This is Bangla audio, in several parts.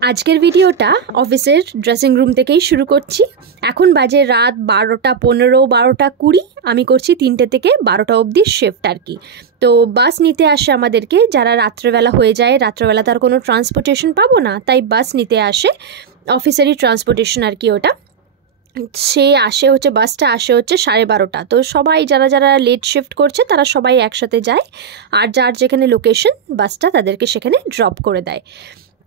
আজকের ভিডিওটা অফিসের ড্রেসিং রুম থেকেই শুরু করছি। এখন বাজে রাত 12:15, 12:20। আমি করছি 3টে থেকে 12টা অবধি শিফট আর কি। তো বাস নিতে আসে আমাদেরকে, যারা রাত্রেবেলা হয়ে যায়, রাত্রেবেলা তার কোনো ট্রান্সপোর্টেশন পাবো না, তাই বাস নিতে আসে, অফিসেরই ট্রান্সপোর্টেশন আর কি ওটা। সে আসে হচ্ছে, বাসটা আসে হচ্ছে 12:30। তো সবাই যারা যারা লেট শিফট করছে তারা সবাই একসাথে যায়, আর যার যেখানে লোকেশন বাসটা তাদেরকে সেখানে ড্রপ করে দেয়।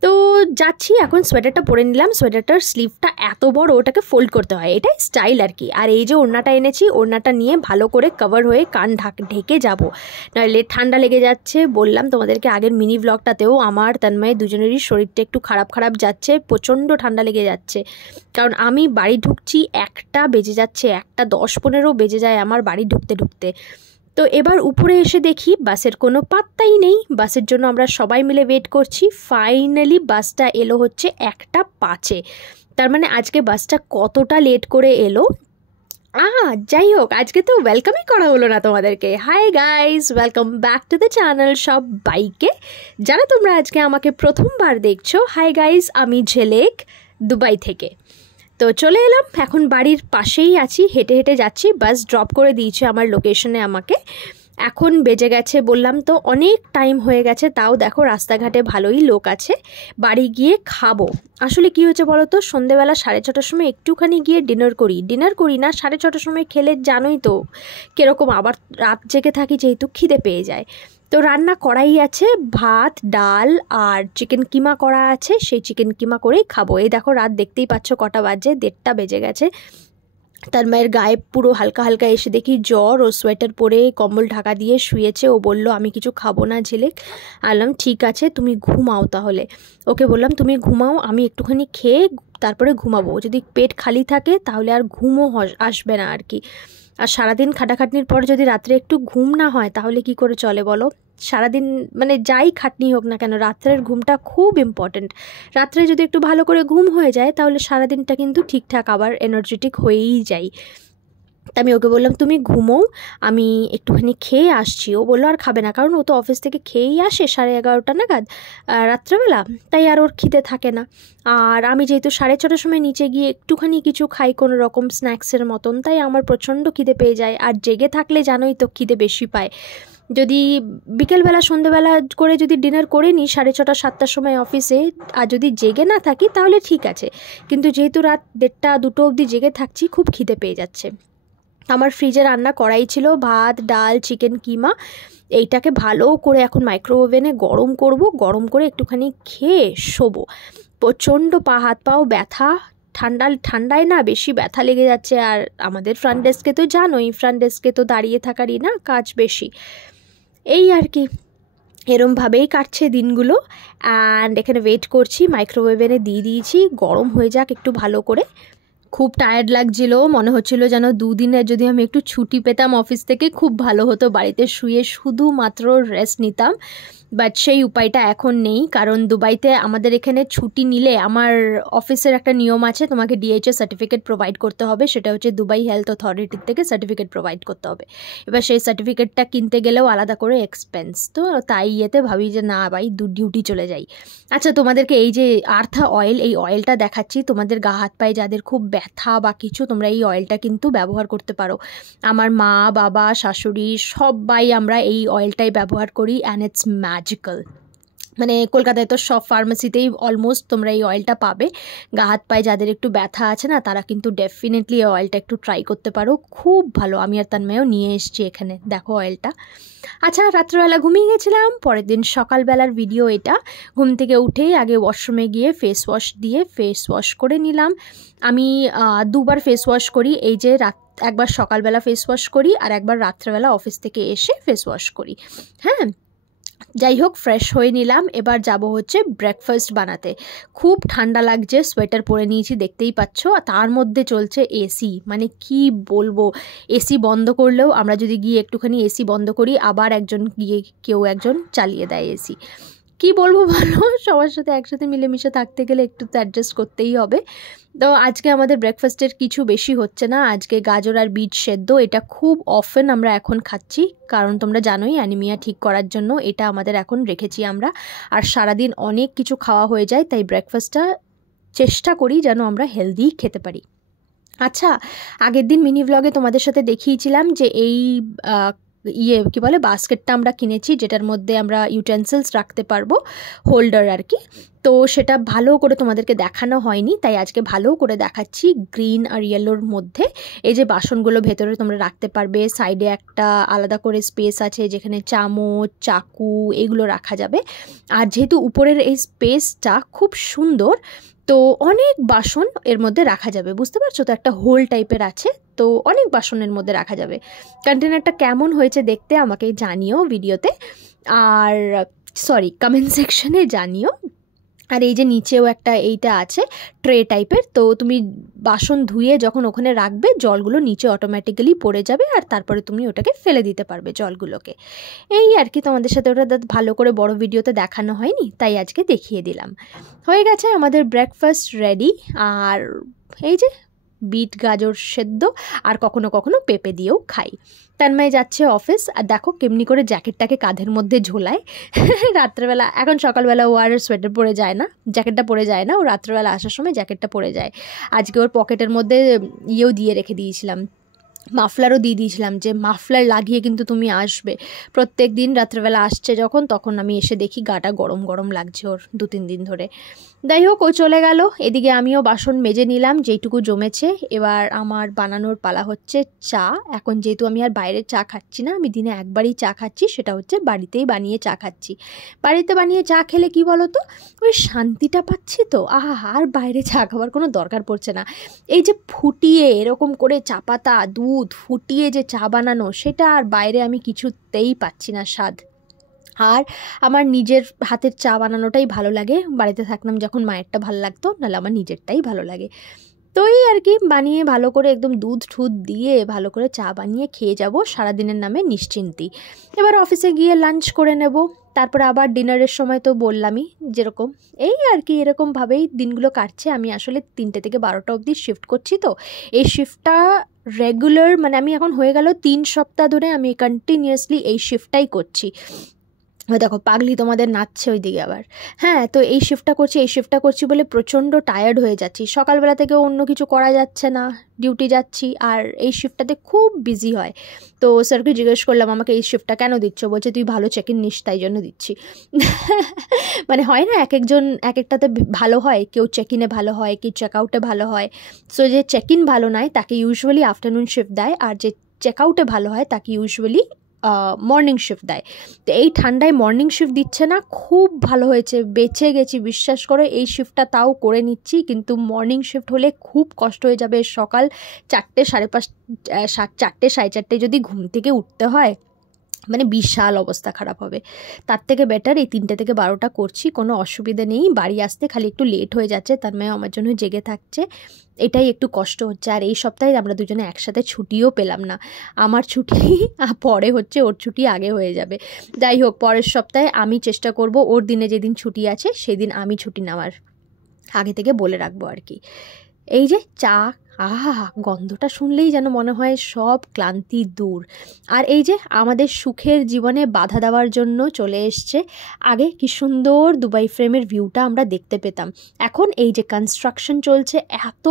তো যাচ্ছি, এখন সোয়েটারটা পরে নিলাম। সোয়েটারটার স্লিভটা এত বড়, ওটাকে ফোল্ড করতে হয়, এটাই স্টাইল আর কি। আর এই যে ওড়নাটা এনেছি, ওড়নাটা নিয়ে ভালো করে কভার হয়ে কান ঢেকে যাব, নাহলে ঠান্ডা লেগে যাচ্ছে। বললাম তোমাদেরকে আগের মিনি ব্লগটাতেও, আমার তন্ময় দুজনেরই শরীরটা একটু খারাপ খারাপ যাচ্ছে, প্রচণ্ড ঠান্ডা লেগে যাচ্ছে। কারণ আমি বাড়ি ঢুকছি 1টা বেজে যাচ্ছে, 1:10-15 বেজে যায় আমার বাড়ি ঢুকতে ঢুকতে। তো এবার উপরে এসে দেখি বাসের কোনো পাত্তাই নেই। বাসের জন্য আমরা সবাই মিলে ওয়েট করছি। ফাইনালি বাসটা এলো হচ্ছে 1:05-এ। তার মানে আজকে বাসটা কতটা লেট করে এলো। যাই হোক, আজকে তো ওয়েলকামই করা হলো না তোমাদেরকে। Hi guys, welcome back to the channel সব বাইকে। যারা তোমরা আজকে আমাকে প্রথমবার দেখছো, হাই গাইজ, আমি ঝেলেক, দুবাই থেকে। তো চলে এলাম, এখন বাড়ির পাশেই আছি, হেঁটে হেঁটে যাচ্ছি। বাস ড্রপ করে দিয়েছে আমার লোকেশনে আমাকে। এখন বেজে গেছে, বললাম তো অনেক টাইম হয়ে গেছে, তাও দেখো রাস্তাঘাটে ভালোই লোক আছে। বাড়ি গিয়ে খাবো। আসলে কি হয়েছে বলো তো, সন্ধেবেলা 6:30টার সময় একটুখানি গিয়ে ডিনার করি না, 6:30টার সময় খেলে জানোই তো কীরকম, আবার রাত জেগে থাকি যেহেতু, খিদে পেয়ে যায়। তো রান্না করাই আছে, ভাত, ডাল আর চিকেন কিমা করা আছে, সেই চিকেন কিমা করেই খাবো। এই দেখো রাত দেখতেই পাচ্ছ কটা বাজে, 1:30 বেজে গেছে। তার মায়ের গায়ে পুরো হালকা হালকা এসে দেখি জ্বর, ও সোয়েটার পরে কম্বল ঢাকা দিয়ে শুয়েছে। ও বলল আমি কিছু খাবো না ঝিলিক। আনলাম ঠিক আছে, তুমি ঘুমাও তাহলে। ওকে বললাম তুমি ঘুমাও, আমি একটুখানি খেয়ে তারপরে ঘুমাবো। যদি পেট খালি থাকে তাহলে আর ঘুমও আসবে না আর কি। আর সারাদিন খাটাখাটনির পর যদি রাত্রে একটু ঘুম না হয় তাহলে কি করে চলে বলো। সারাদিন মানে যাই খাটনি হোক না কেন, রাত্রের ঘুমটা খুব ইম্পর্ট্যান্ট। রাত্রে যদি একটু ভালো করে ঘুম হয়ে যায় তাহলে সারাদিনটা কিন্তু ঠিকঠাক আবার এনার্জেটিক হয়েই যাই। আমি ওকে বললাম তুমি ঘুমোও, আমি একটুখানি খেয়ে আসছি। ও বললো আর খাবে না, কারণ ও তো অফিস থেকে খেয়েই আসে 11:30 নাগাদ রাত্রেবেলা, তাই আর ওর খিদে থাকে না। আর আমি যেহেতু 6:30টার সময় নিচে গিয়ে একটুখানি কিছু খাই কোনো রকম স্ন্যাক্সের মতন, তাই আমার প্রচণ্ড খিদে পেয়ে যায়। আর জেগে থাকলে জানোই তো খিদে বেশি পায়। যদি বিকেলবেলা সন্ধ্যেবেলা করে যদি ডিনার করে নিই 6:30, 7টার সময় অফিসে, আর যদি জেগে না থাকি তাহলে ঠিক আছে। কিন্তু যেহেতু রাত 1:30, 2টো অবধি জেগে থাকছি, খুব খিদে পেয়ে যাচ্ছে। আমার ফ্রিজে রান্না করাই ছিল ভাত, ডাল, চিকেন কিমা। এইটাকে ভালো করে এখন মাইক্রো ওভেনে গরম করব, গরম করে একটুখানি খেয়ে শোবো। প্রচণ্ড হাত পাও ব্যথা, ঠান্ডায় না বেশি ব্যথা লেগে যাচ্ছে। আর আমাদের ফ্রন্ট ডেস্কে তো জানোই, ফ্রন্ট ডেস্কে তো দাঁড়িয়ে থাকারই না কাজ বেশি। এই আর কি, এরমভাবেই কাটছে দিনগুলো। অ্যান্ড এখানে ওয়েট করছি, মাইক্রোওয়েভে দিয়ে দিয়েছি, গরম হয়ে যাক একটু ভালো করে। খুব টায়ার্ড লাগছিল, মনে হচ্ছিল যেন 2 দিনের যদি আমি একটু ছুটি পেতাম অফিস থেকে খুব ভালো হতো, বাড়িতে শুয়ে শুধুমাত্র রেস্ট নিতাম। বাট সেই উপায়টা এখন নেই, কারণ দুবাইতে আমাদের এখানে ছুটি নিলে আমার অফিসের একটা নিয়ম আছে, তোমাকে ডিএইচএস সার্টিফিকেট প্রোভাইড করতে হবে। সেটা হচ্ছে দুবাই হেলথ অথরিটির থেকে সার্টিফিকেট প্রোভাইড করতে হবে। এবার সেই সার্টিফিকেটটা কিনতে গেলেও আলাদা করে এক্সপেন্স, তো তাই ভাবি যে না ভাই, ডিউটি চলে যাই। আচ্ছা, তোমাদেরকে এই যে আর্থা অয়েল, এই অয়েলটা দেখাচ্ছি। তোমাদের গা হাত পায়ে যাদের খুব ব্যথা বা কিছু, তোমরা এই অয়েলটা কিন্তু ব্যবহার করতে পারো। আমার মা, বাবা, শাশুড়ি সবাই আমরা এই অয়েলটাই ব্যবহার করি, অ্যান্ড ইটস ম্যাজিক্যাল। মানে কলকাতায় তো সব ফার্মেসিতেই অলমোস্ট তোমরা এই অয়েলটা পাবে। গা হাত পায়ে যাদের একটু ব্যথা আছে না, তারা কিন্তু ডেফিনেটলি এই অয়েলটা একটু ট্রাই করতে পারো, খুব ভালো। আমি আর তান্ময়ও নিয়ে এসেছি এখানে, দেখো অয়েলটা। আচ্ছা, রাত্রেবেলা ঘুমিয়ে গেছিলাম, পরের দিন সকালবেলার ভিডিও এটা। ঘুম থেকে উঠেই আগে ওয়াশরুমে গিয়ে ফেস ওয়াশ দিয়ে ফেস ওয়াশ করে নিলাম। আমি 2বার ফেস ওয়াশ করি, এই যে একবার সকালবেলা ফেস ওয়াশ করি, আর একবার রাত্রেবেলা অফিস থেকে এসে ফেস ওয়াশ করি। হ্যাঁ, যাই হোক, ফ্রেশ হয়ে নিলাম। এবার যাব হচ্ছে ব্রেকফাস্ট বানাতে। খুব ঠান্ডা লাগছে, সোয়েটার পরে নিয়েছি দেখতেই পাচ্ছ, তার মধ্যে চলছে এসি। মানে কি বলবো, এসি বন্ধ করলেও আমরা যদি গিয়ে একটুখানি এসি বন্ধ করি, আবার কেউ একজন চালিয়ে দেয় এসি। কি বলবো বলো, সবার সাথে একসাথে মিলেমিশে থাকতে গেলে একটু তো অ্যাডজাস্ট করতেই হবে। তো আজকে আমাদের ব্রেকফাস্টের কিছু বেশি হচ্ছে না, আজকে গাজর আর বিট সেদ্ধ, এটা খুব অফেন আমরা এখন খাচ্ছি, কারণ তোমরা জানোই অ্যানিমিয়া ঠিক করার জন্য এটা আমাদের এখন রেখেছি আমরা। আর সারাদিন অনেক কিছু খাওয়া হয়ে যায়, তাই ব্রেকফাস্টটা চেষ্টা করি যেন আমরা হেলদি খেতে পারি। আচ্ছা, আগের দিন মিনি ব্লগে তোমাদের সাথে দেখিয়েছিলাম যে এই কি বলে বাস্কেটটা আমরা কিনেছি, যেটার মধ্যে আমরা ইউটেন্সিলস রাখতে পারবো, হোল্ডার আর কি। তো সেটা ভালো করে তোমাদেরকে দেখানো হয়নি, তাই আজকে ভালো করে দেখাচ্ছি। গ্রিন আর ইয়েলোর মধ্যে এই যে বাসনগুলো ভেতরে তোমরা রাখতে পারবে, সাইডে একটা আলাদা করে স্পেস আছে যেখানে চামচ, চাকু এগুলো রাখা যাবে। আর যেহেতু উপরের এই স্পেসটা খুব সুন্দর, তো অনেক বাসন এর মধ্যে রাখা যাবে, বুঝতে পারছো তো, একটা হোল টাইপের আছে, তো অনেক বাসনের মধ্যে রাখা যাবে। কন্টেনারটা কেমন হয়েছে দেখতে আমাকে জানিও ভিডিওতে, আর সরি কমেন্ট সেকশনে জানিও। আর এই যে নিচেও একটা এইটা আছে ট্রে টাইপের, তো তুমি বাসন ধুয়ে যখন ওখানে রাখবে জলগুলো নিচে অটোমেটিক্যালি পড়ে যাবে, আর তারপরে তুমি ওটাকে ফেলে দিতে পারবে জলগুলোকে। এই আর কি, তোমাদের সাথে ওটা ভালো করে বড় ভিডিওতে দেখানো হয়নি, তাই আজকে দেখিয়ে দিলাম। হয়ে গেছে আমাদের ব্রেকফাস্ট রেডি। আর এই যে বিট গাজর সেদ্ধ, আর কখনো কখনো পেঁপে দিয়েও খাই। তন্ময় যাচ্ছে অফিস, আর দেখো কেমনি করে জ্যাকেটটাকে কাঁধের মধ্যে ঝোলায়। রাত্রেবেলা, এখন সকালবেলা ও আর সোয়েটার পরে যায় না, জ্যাকেটটা পরে যায় না, ও রাত্রেবেলা আসার সময় জ্যাকেটটা পরে যায়। আজকে ওর পকেটের মধ্যে ইয়েও দিয়ে রেখে দিয়েছিলাম, মাফলারও দিয়ে দিয়েছিলাম, যে মাফলার লাগিয়ে কিন্তু তুমি আসবে। প্রত্যেক দিন রাত্রেবেলা আসছে যখন, তখন আমি এসে দেখি গাটা গরম গরম লাগছে ওর 2-3 দিন ধরে। যাই হোক, ও চলে গেল, এদিকে আমিও বাসন মেজে নিলাম যেইটুকু জমেছে। এবার আমার বানানোর পালা হচ্ছে চা। এখন যেহেতু আমি আর বাইরের চা খাচ্ছি না, আমি দিনে একবারই চা খাচ্ছি, সেটা হচ্ছে বাড়িতেই বানিয়ে চা খাচ্ছি। বাড়িতে বানিয়ে চা খেলে কি বলো তো, ওই শান্তিটা পাচ্ছি তো, আহা, আর বাইরে চা খাওয়ার কোনো দরকার পড়ছে না। এই যে ফুটিয়ে এরকম করে চা পাতা দুধ ফুটিয়ে যে চা বানানো, সেটা আর বাইরে আমি কিছুতেই পাচ্ছি না স্বাদ। আর আমার নিজের হাতের চা বানানোটাই ভালো লাগে, বাড়িতে থাকতাম যখন মায়েরটা ভালো লাগতো, নাহলে আমার নিজেরটাই ভালো লাগে। তো এই আর কি, বানিয়ে ভালো করে একদম দুধ ঠুধ দিয়ে ভালো করে চা বানিয়ে খেয়ে যাব সারাদিনের নামে নিশ্চিন্তি। এবার অফিসে গিয়ে লাঞ্চ করে নেব, তারপরে আবার ডিনারের সময় তো বললামই যেরকম। এই আর কি, এরকমভাবেই দিনগুলো কাটছে। আমি আসলে 3টে থেকে 12টা অবধি শিফট করছি, তো এই শিফটটা রেগুলার, মানে আমি এখন হয়ে গেল 3 সপ্তাহ ধরে আমি কন্টিনিউয়াসলি এই শিফটটাই করছি। ওই দেখো পাগলি তোমাদের নাচছে ওইদিকে আবার। হ্যাঁ, তো এই শিফটটা করছি বলে প্রচণ্ড টায়ার্ড হয়ে যাচ্ছি। সকালবেলা থেকে অন্য কিছু করা যাচ্ছে না, ডিউটি যাচ্ছি, আর এই শিফটটাতে খুব বিজি হয়। তো স্যারকে জিজ্ঞেস করলাম আমাকে এই শিফটটা কেন দিচ্ছ, বলছে তুই ভালো চেক ইন নিস তাই জন্য দিচ্ছি। মানে হয় না, একজন এক একটাতে ভালো হয়, কেউ চেক ইনে ভালো হয়, কেউ চেক আউটে ভালো হয়। সো যে চেক ইন ভালো নয় তাকে ইউজুয়ালি আফটারনুন শিফট দেয়, আর যে চেক আউটে ভালো হয় তাকে ইউজুয়ালি মর্নিং শিফট দেয়। তো এই ঠান্ডায় মর্নিং শিফট দিচ্ছে না, খুব ভালো হয়েছে, বেঁচে গেছি বিশ্বাস করো। এই শিফটটা তাও করে নিচ্ছি, কিন্তু মর্নিং শিফট হলে খুব কষ্ট হয়ে যাবে। সকাল 4টে, 5:30, 4টে, 4:30 যদি ঘুম থেকে উঠতে হয়, মানে বিশাল অবস্থা খারাপ হবে। তার থেকে বেটার এই 3টে থেকে 12টা করছি, কোনো অসুবিধা নেই। বাড়ি আসতে খালি একটু লেট হয়ে যাচ্ছে, তার মেয়ে আমার জন্য জেগে থাকছে, এটাই একটু কষ্ট হচ্ছে। আর এই সপ্তাহে আমরা দুজনে একসাথে ছুটিও পেলাম না, আমার ছুটি পরে হচ্ছে, ওর ছুটি আগে হয়ে যাবে। যাই হোক, পরের সপ্তাহে আমি চেষ্টা করব ওর দিনে যেদিন ছুটি আছে সেদিন আমি ছুটি নেওয়ার আগে থেকে বলে রাখবো আর কি। এই যে চা, আহা, গন্ধটা শুনলেই যেন মনে হয় সব ক্লান্তি দূর। আর এই যে আমাদের সুখের জীবনে বাধা দেওয়ার জন্য চলে এসছে। আগে কি সুন্দর দুবাই ফ্রেমের ভিউটা আমরা দেখতে পেতাম, এখন এই যে কনস্ট্রাকশন চলছে, এত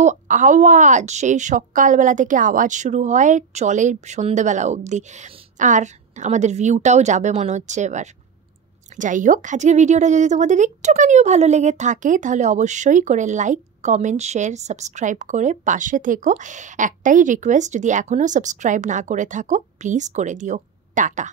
আওয়াজ, সেই সকালবেলা থেকে আওয়াজ শুরু হয়, চলে সন্ধেবেলা অবধি, আর আমাদের ভিউটাও যাবে মনে হচ্ছে এবার। যাই হোক, আজকের ভিডিওটা যদি তোমাদের একটুখানিও ভালো লেগে থাকে তাহলে অবশ্যই করে লাইক, কমেন্ট, শেয়ার, সাবস্ক্রাইব করে পাশে থেকো। একটাই রিকোয়েস্ট, যদি এখনও সাবস্ক্রাইব না করে থাকো প্লিজ করে দিও। টাটা।